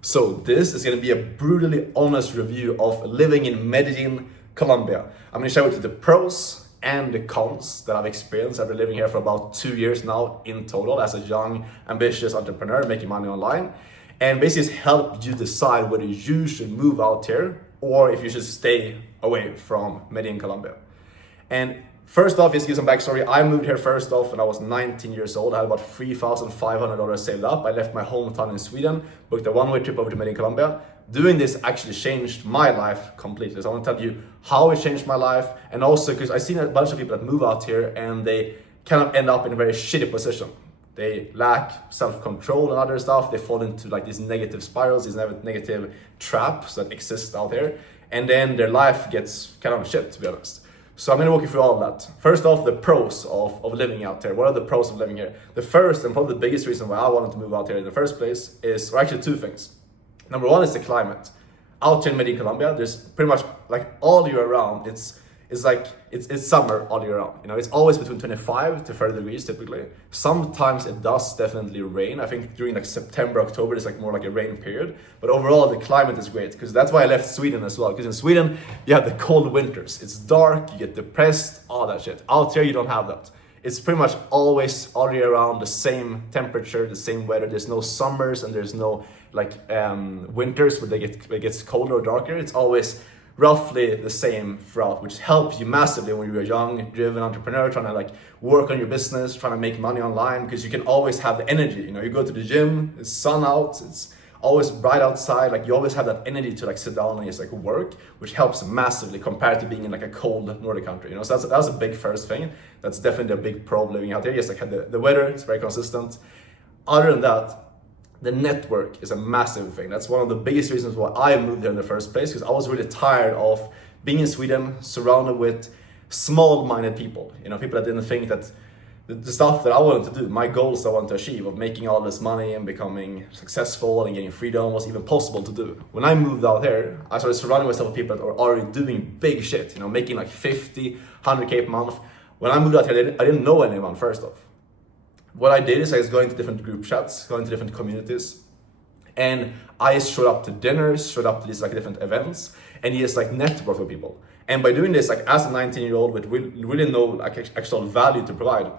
So this is going to be a brutally honest review of living in Medellin, Colombia. I'm going to share with you the pros and the cons that I've experienced after living here for about 2 years now in total as a young, ambitious entrepreneur making money online. And basically help you decide whether you should move out here or if you should stay away from Medellin, Colombia. And first off, just give some backstory. I moved here first off when I was 19 years old. I had about $3,500 saved up. I left my hometown in Sweden, booked a one-way trip over to Medellin, Colombia. Doing this actually changed my life completely. So I want to tell you how it changed my life, and also because I've seen a bunch of people that move out here and they kind of end up in a very shitty position. They lack self-control and other stuff. They fall into like these negative spirals, these negative traps that exist out there. And then their life gets kind of shit, to be honest. So I'm gonna walk you through all of that. First off, the pros of living out here. What are the pros of living here? The first and probably the biggest reason why I wanted to move out here in the first place is, or actually two things. Number one is the climate. Out here in Medellin, Colombia, there's pretty much like all year round, it's summer all year round. You know, it's always between 25 to 30 degrees typically. Sometimes it does definitely rain. I think during like September, October, it's like more like a rain period. But overall, the climate is great, because that's why I left Sweden as well. Because in Sweden, you have the cold winters. It's dark, you get depressed, all that shit. Out here, you don't have that. It's pretty much always all year round the same temperature, the same weather. There's no summers and there's no like winters where it gets colder or darker. It's always roughly the same throughout, which helps you massively when you're a young, driven entrepreneur trying to like work on your business, trying to make money online, because you can always have the energy. You know, you go to the gym, it's sun out, it's always bright outside, like you always have that energy to like sit down and just like work, which helps massively compared to being in like a cold Nordic country. You know, so that's a big first thing. That's definitely a big pro of living out here. Yes, like the weather is very consistent. Other than that, the network is a massive thing. That's one of the biggest reasons why I moved here in the first place, because I was really tired of being in Sweden surrounded with small-minded people. You know, people that didn't think that the stuff that I wanted to do, my goals I wanted to achieve of making all this money and becoming successful and getting freedom was even possible to do. When I moved out here, I started surrounding myself with people that are already doing big shit, you know, making like 50, 100K per month. When I moved out here, I didn't know anyone first off. What I did is I was going to different group chats, going to different communities, and I just showed up to dinners, showed up to these like different events, and just like network with people. And by doing this, like as a 19-year-old with really no like actual value to provide,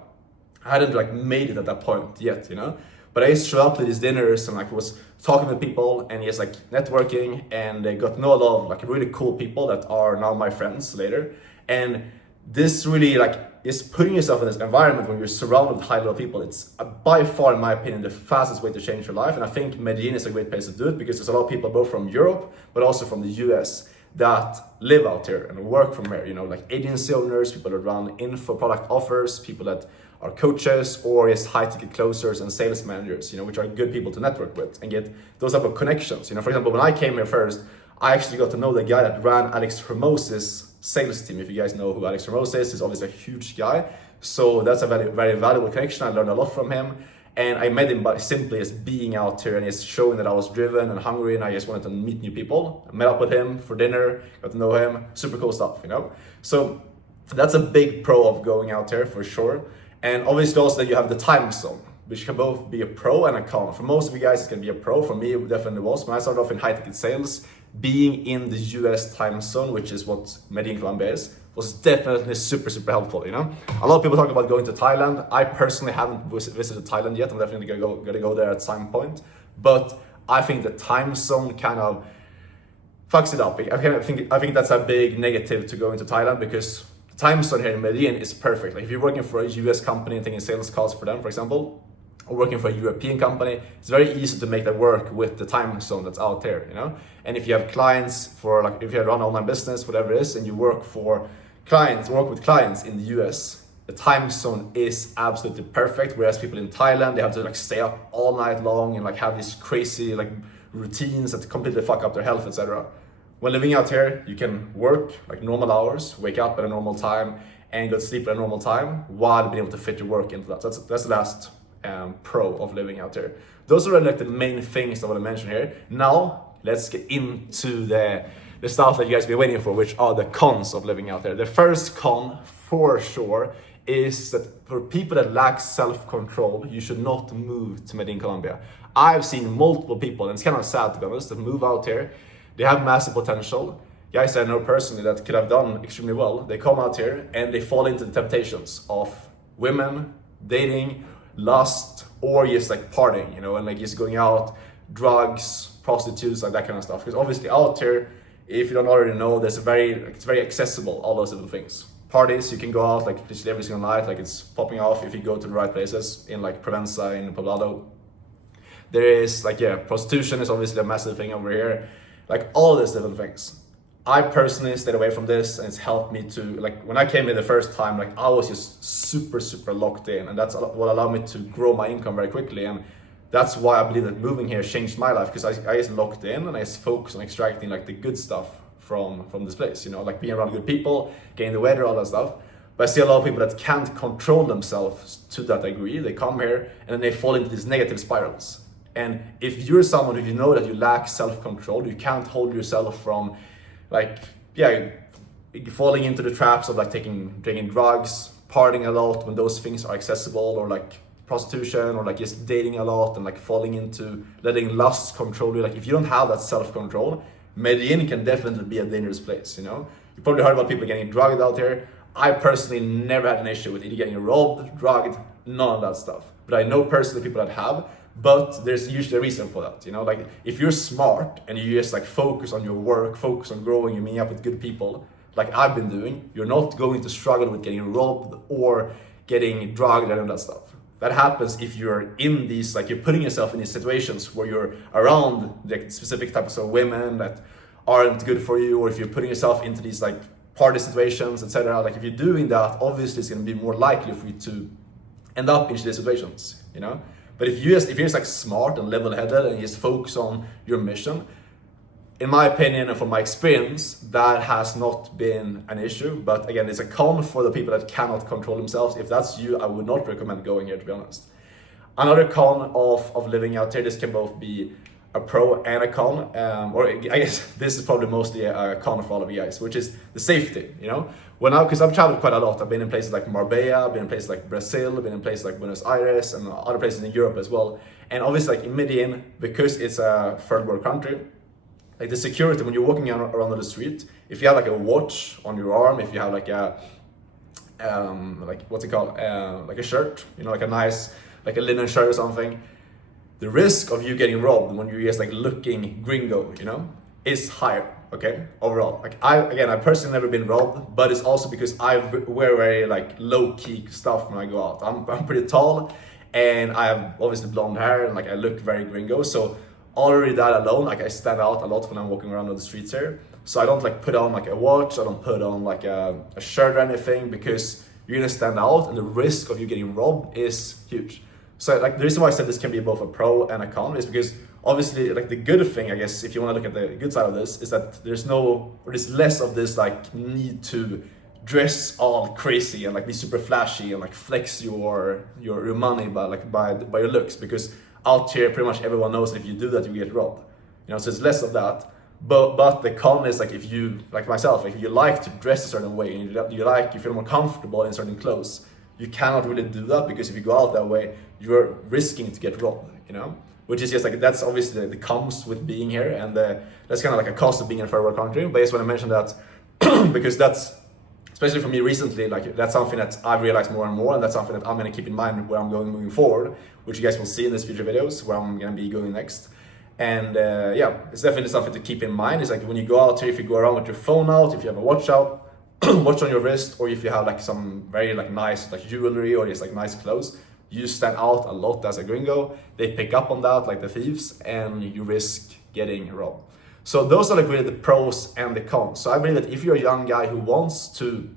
I hadn't like made it at that point yet, you know. But I just showed up to these dinners and like was talking with people and just like networking, and I got to know a lot of like really cool people that are now my friends later. And this really like is putting yourself in this environment when you're surrounded with high level people. It's by far, in my opinion, the fastest way to change your life. And I think Medellin is a great place to do it, because there's a lot of people both from Europe, but also from the US that live out here and work from here. You know, like agency owners, people that run info product offers, people that are coaches, or just high ticket closers and sales managers, you know, which are good people to network with and get those type of connections. You know, for example, when I came here first, I actually got to know the guy that ran Alex Hermos's sales team. If you guys know who Alex Hermos is, he's obviously a huge guy. So that's a very, very valuable connection. I learned a lot from him. And I met him by simply as being out here and just showing that I was driven and hungry and I just wanted to meet new people. I met up with him for dinner, got to know him, super cool stuff, you know? So that's a big pro of going out here for sure. And obviously also that you have the time zone, which can both be a pro and a con. For most of you guys, it's gonna be a pro. For me, it definitely was. When I started off in high ticket sales, being in the US time zone, which is what Medellin, Colombia is, was definitely super, super helpful, you know? A lot of people talk about going to Thailand. I personally haven't visited Thailand yet. I'm definitely gonna go there at some point. But I think the time zone kind of fucks it up. I think that's a big negative to go into Thailand, because the time zone here in Medellin is perfect. Like if you're working for a US company and taking sales calls for them, for example, or working for a European company, it's very easy to make that work with the time zone that's out there, you know? And if you have clients for like, if you run online business, whatever it is, and you work with clients in the US, the time zone is absolutely perfect. Whereas people in Thailand, they have to like stay up all night long and like have these crazy like routines that completely fuck up their health, etc. When living out here, you can work like normal hours, wake up at a normal time, and go to sleep at a normal time while being able to fit your work into that. So that's the last pro of living out there. Those are like the main things I want to mention here. Now let's get into the stuff that you guys have been waiting for, which are the cons of living out there. The first con for sure is that for people that lack self-control, you should not move to Medellin, Colombia. I've seen multiple people, and it's kind of sad to be honest, that move out here. They have massive potential. Guys I know personally that could have done extremely well. They come out here and they fall into the temptations of women, dating, lust, or just like partying, you know, and like just going out, drugs, prostitutes, like that kind of stuff. Because obviously out here, if you don't already know, it's very accessible, all those little things. Parties, you can go out like literally every single night, like it's popping off if you go to the right places in like Provenza, in Poblado. There is like, yeah, prostitution is obviously a massive thing over here. Like all these different things. I personally stayed away from this, and it's helped me to, like when I came here the first time, like I was just super locked in, and that's what allowed me to grow my income very quickly. And that's why I believe that moving here changed my life, because I just locked in and I just focused on extracting like the good stuff from this place, you know, like being around good people, getting the weather, all that stuff. But I see a lot of people that can't control themselves to that degree. They come here and then they fall into these negative spirals. And if you're someone who you know that you lack self-control, you can't hold yourself from like, yeah, falling into the traps of like drinking drugs, partying a lot when those things are accessible, or like prostitution, or like just dating a lot and like falling into letting lust control you. Like if you don't have that self-control, Medellin can definitely be a dangerous place, you know? You probably heard about people getting drugged out here. I personally never had an issue with either getting robbed, drugged, none of that stuff. But I know personally people that have, but there's usually a reason for that, you know? Like if you're smart and you just like focus on your work, focus on growing, you meet up with good people, like I've been doing, you're not going to struggle with getting robbed or getting drugged and all that stuff. That happens if you're in these, like you're putting yourself in these situations where you're around like specific types of women that aren't good for you, or if you're putting yourself into these like party situations, etc. Like if you're doing that, obviously it's going to be more likely for you to end up in these situations, you know? But if you're just like smart and level-headed and you just focus on your mission, in my opinion and from my experience, that has not been an issue. But again, it's a con for the people that cannot control themselves. If that's you, I would not recommend going here, to be honest. Another con of living out here, this can both be a pro and a con, or I guess this is probably mostly a con for all of you guys, which is the safety, you know? Because I've traveled quite a lot. I've been in places like Marbella, I've been in places like Brazil, I've been in places like Buenos Aires, and other places in Europe as well. And obviously like in Medellin, because it's a third world country, like the security when you're walking around on the street, if you have like a watch on your arm, if you have like a like what's it called, like a shirt, you know, like a nice, like a linen shirt or something, the risk of you getting robbed when you're just like looking gringo, you know, is higher. Okay, overall, like I personally never been robbed, but it's also because I wear very like low key stuff when I go out. I'm pretty tall, and I have obviously blonde hair, and like I look very gringo, so already that alone, like I stand out a lot when I'm walking around on the streets here. So I don't like put on like a watch, I don't put on like a shirt or anything, because you're gonna stand out and the risk of you getting robbed is huge. So like the reason why I said this can be both a pro and a con is because obviously like the good thing, I guess, if you want to look at the good side of this, is that there's less of this like need to dress all crazy and like be super flashy and like flex your money by your looks, because out here pretty much everyone knows that if you do that you get robbed, you know. So it's less of that. But the con is like if you, like myself, if you like to dress a certain way and you feel more comfortable in certain clothes, you cannot really do that, because if you go out that way, you're risking to get robbed, you know? Which is just like, that's obviously the comes with being here, and that's kind of like a cost of being in a third world country. But I just want to mention that because that's, especially for me recently, like that's something that I've realized more and more, and that's something that I'm going to keep in mind where I'm going moving forward, which you guys will see in these future videos where I'm going to be going next. And yeah, it's definitely something to keep in mind. It's like when you go out here, if you go around with your phone out, if you have a watch out, watch on your wrist, or if you have like some very like nice like jewelry or just like nice clothes, you stand out a lot as a gringo. They pick up on that like the thieves, and you risk getting robbed. So those are like really the pros and the cons. So I believe that if you're a young guy who wants to,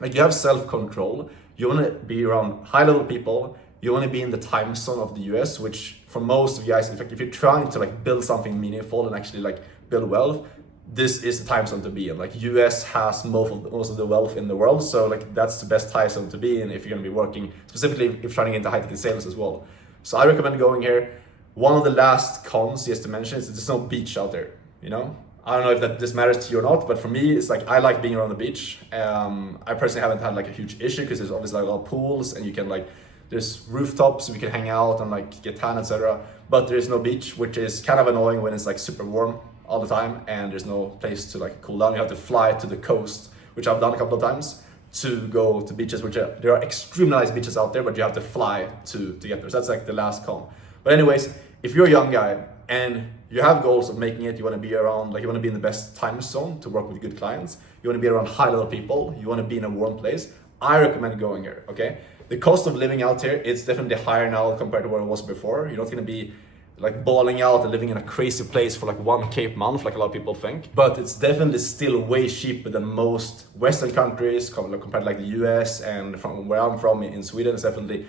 like you have self-control, you want to be around high-level people, you want to be in the time zone of the US, which for most of you guys, in fact, if you're trying to like build something meaningful and actually like build wealth, this is the time zone to be in. Like US has most of the wealth in the world, so like that's the best time zone to be in if you're going to be working, specifically if you're trying to get into high-ticket sales as well. So I recommend going here. One of the last cons, just to mention, is that there's no beach out there, you know? I don't know if this matters to you or not, but for me, it's like I like being around the beach. I personally haven't had like a huge issue because there's obviously like a lot of pools and you can like, there's rooftops, we can hang out and like get tan, etc. But there is no beach, which is kind of annoying when it's like super warm all the time and there's no place to like cool down. You have to fly to the coast, which I've done a couple of times, to go to beaches, which there are extremely nice beaches out there, but you have to fly to get there. So that's like the last con. But anyways, if you're a young guy and you have goals of making it, you want to be around, like you want to be in the best time zone to work with good clients, you want to be around high level people, you want to be in a warm place, I recommend going here, okay? The cost of living out here, it's definitely higher now compared to what it was before. You're not going to be like balling out and living in a crazy place for like 1K a month, like a lot of people think. But it's definitely still way cheaper than most Western countries compared to like the US, and from where I'm from in Sweden, it's definitely,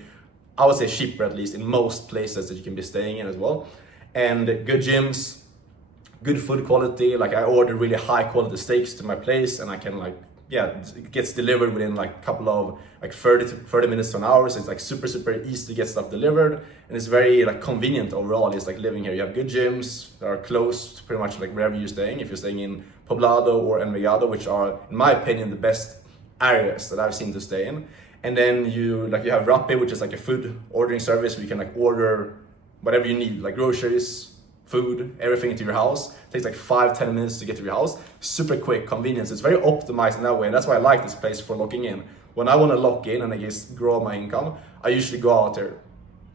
I would say, cheaper at least in most places that you can be staying in as well. And good gyms, good food quality. Like I order really high quality steaks to my place and I can like, yeah, it gets delivered within like a couple of like 30 minutes to an hour. So it's like super easy to get stuff delivered, and it's very like convenient overall. It's like living here. You have good gyms that are close to pretty much like wherever you're staying. If you're staying in Poblado or Envigado, which are in my opinion the best areas that I've seen to stay in. And then you have Rappi, which is like a food ordering service where you can like order whatever you need, like groceries, food, everything to your house. It takes like 5-10 minutes to get to your house. Super quick, convenience. It's very optimized in that way, and that's why I like this place for locking in. When I want to lock in and I just grow my income, I usually go out there,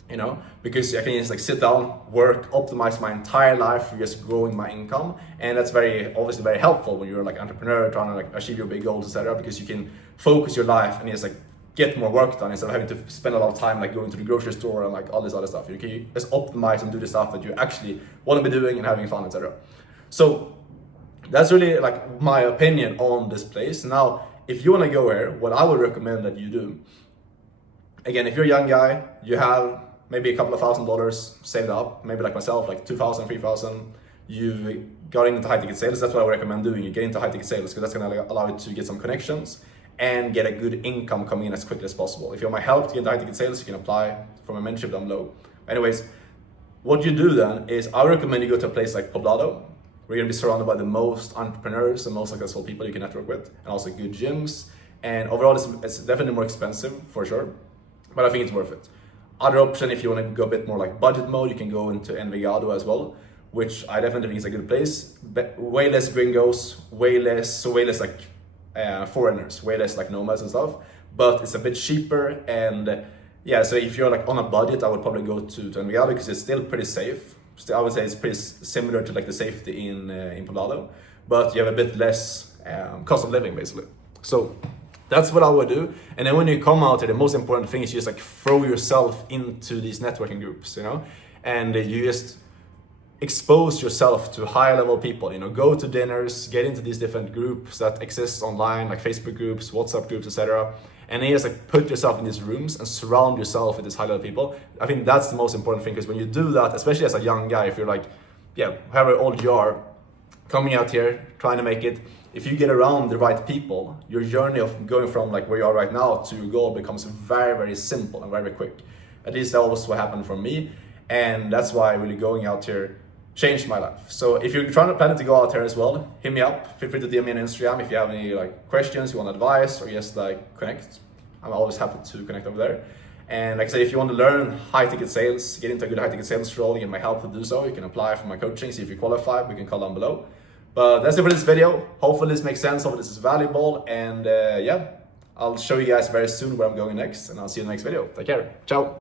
you know, because I can just like sit down, work, optimize my entire life for just growing my income. And that's obviously very helpful when you're like an entrepreneur trying to like achieve your big goals, etc. Because you can focus your life and just like get more work done instead of having to spend a lot of time like going to the grocery store and like all this other stuff. You can just optimize and do the stuff that you actually want to be doing and having fun, etc. So that's really like my opinion on this place. Now, if you want to go here, what I would recommend that you do, again, if you're a young guy, you have maybe a couple of $1,000 saved up, maybe like myself, like 2,000, 3,000, you've got into high ticket sales. That's what I would recommend doing. You get into high ticket sales because that's going to allow you to get some connections and get a good income coming in as quickly as possible. If you want my help to get into high ticket sales, you can apply for my mentorship down below. Anyways, what you do then is I recommend you go to a place like Poblado. We're gonna be surrounded by the most entrepreneurs and most successful people you can network with, and also good gyms. And overall, it's definitely more expensive for sure, but I think it's worth it. Other option, if you want to go a bit more like budget mode, you can go into Envigado as well, which I definitely think is a good place. But way less gringos, way less like foreigners, way less like nomads and stuff. But it's a bit cheaper, and yeah. So if you're like on a budget, I would probably go to Envigado because it's still pretty safe. Still, I would say it's pretty similar to like the safety in Poblado, but you have a bit less cost of living basically. So that's what I would do. And then when you come out here, the most important thing is you just like throw yourself into these networking groups, you know, and you just expose yourself to high level people, you know, go to dinners, get into these different groups that exist online, like Facebook groups, WhatsApp groups, etc. And then just like put yourself in these rooms and surround yourself with these high level people. I think that's the most important thing, because when you do that, especially as a young guy, if you're like, yeah, however old you are, coming out here, trying to make it, if you get around the right people, your journey of going from like where you are right now to your goal becomes very simple and very quick. At least that was what happened for me. And that's why really going out here changed my life. So if you're planning to go out here as well, hit me up. Feel free to DM me on Instagram if you have any like questions, you want advice, or just like connect. I'm always happy to connect over there. And like I say, if you want to learn high ticket sales, get into a good high ticket sales role, get my help to do so, you can apply for my coaching. See if you qualify, we can call down below. But that's it for this video. Hopefully this makes sense, hopefully this is valuable. And yeah, I'll show you guys very soon where I'm going next, and I'll see you in the next video. Take care. Ciao.